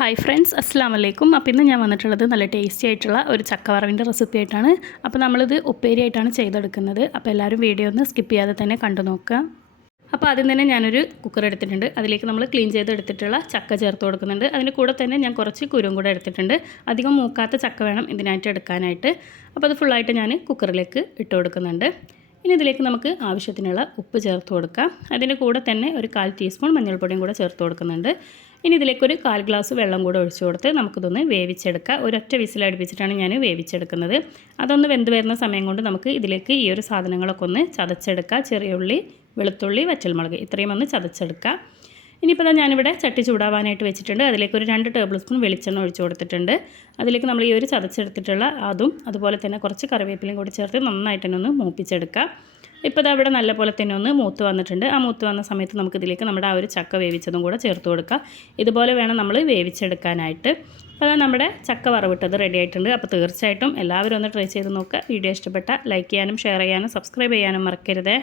Hi friends, അസ്സാം വലൈക്കും. അപ്പോൾ ഇന്ന് ഞാൻ വന്നിട്ടുള്ളത് നല്ല ടേസ്റ്റി ആയിട്ടുള്ള ഒരു ചക്കവറവിൻ്റെ റെസിപ്പി ആയിട്ടാണ്. അപ്പോൾ നമ്മളിത് ഉപ്പേരിയായിട്ടാണ് ചെയ്തെടുക്കുന്നത്. അപ്പോൾ എല്ലാവരും വീഡിയോ ഒന്ന് സ്കിപ്പ് ചെയ്യാതെ തന്നെ കണ്ടു നോക്കുക. അപ്പോൾ ആദ്യം തന്നെ ഞാനൊരു കുക്കർ എടുത്തിട്ടുണ്ട്. അതിലേക്ക് നമ്മൾ ക്ലീൻ ചെയ്തെടുത്തിട്ടുള്ള ചക്ക ചേർത്ത് കൊടുക്കുന്നുണ്ട്. അതിൻ്റെ കൂടെ തന്നെ ഞാൻ കുറച്ച് കുരും കൂടെ എടുത്തിട്ടുണ്ട്. അധികം മൂക്കാത്ത ചക്ക വേണം ഇതിനായിട്ട് എടുക്കാനായിട്ട്. അപ്പോൾ അത് ഫുള്ളായിട്ട് ഞാൻ കുക്കറിലേക്ക് ഇട്ട് കൊടുക്കുന്നുണ്ട്. ഇനി ഇതിലേക്ക് നമുക്ക് ആവശ്യത്തിനുള്ള ഉപ്പ് ചേർത്ത് കൊടുക്കാം. അതിൻ്റെ കൂടെ തന്നെ ഒരു 1/4 ടീസ്പൂൺ മഞ്ഞൾപ്പൊടിയും കൂടെ ചേർത്ത് കൊടുക്കുന്നുണ്ട്. ഇനി ഇതിലേക്കൊരു 1/4 ഗ്ലാസ് വെള്ളം കൂടെ ഒഴിച്ചു കൊടുത്ത് നമുക്കിതൊന്ന് വേവിച്ചെടുക്കാം. ഒരൊറ്റ വിസിലടുപ്പിച്ചിട്ടാണ് ഞാൻ വേവിച്ചെടുക്കുന്നത്. അതൊന്ന് വെന്ത് വരുന്ന സമയം കൊണ്ട് നമുക്ക് ഇതിലേക്ക് ഈ ഒരു സാധനങ്ങളൊക്കെ ഒന്ന് ചതച്ചെടുക്കാം. ചെറിയ ഉള്ളി, വെളുത്തുള്ളി, വറ്റൽമുളക് ഇത്രയും ഒന്ന് ചതച്ചെടുക്കാം. ഇനിയിപ്പോൾ ഞാനിവിടെ ചട്ടി ചൂടാവാനായിട്ട് വെച്ചിട്ടുണ്ട്. അതിലേക്ക് ഒരു 2 ടേബിൾ സ്പൂൺ വെളിച്ചെണ്ണ ഒഴിച്ചു കൊടുത്തിട്ടുണ്ട്. അതിലേക്ക് നമ്മൾ ഈ ഒരു ചതച്ചെടുത്തിട്ടുള്ള അതും അതുപോലെ തന്നെ കുറച്ച് കറിവേപ്പിലയും കൂടി ചേർത്ത് നന്നായിട്ട് തന്നെ ഒന്ന് മൂപ്പിച്ചെടുക്കാം. ഇപ്പോൾ അവിടെ നല്ല പോലെ തന്നെ ഒന്ന് മൂത്ത് വന്നിട്ടുണ്ട്. ആ മൂത്ത് വന്ന സമയത്ത് നമുക്കിതിലേക്ക് നമ്മുടെ ആ ഒരു ചക്ക വേവിച്ചതും കൂടെ ചേർത്ത് കൊടുക്കാം. ഇതുപോലെ വേണം നമ്മൾ വേവിച്ചെടുക്കാനായിട്ട്. അപ്പോൾ നമ്മുടെ ചക്ക വറവിട്ടത് റെഡി ആയിട്ടുണ്ട്. അപ്പോൾ തീർച്ചയായിട്ടും എല്ലാവരും ഒന്ന് ട്രൈ ചെയ്ത് നോക്കുക. വീഡിയോ ഇഷ്ടപ്പെട്ട ലൈക്ക് ചെയ്യാനും ഷെയർ ചെയ്യാനും സബ്സ്ക്രൈബ് ചെയ്യാനും മറക്കരുതേ.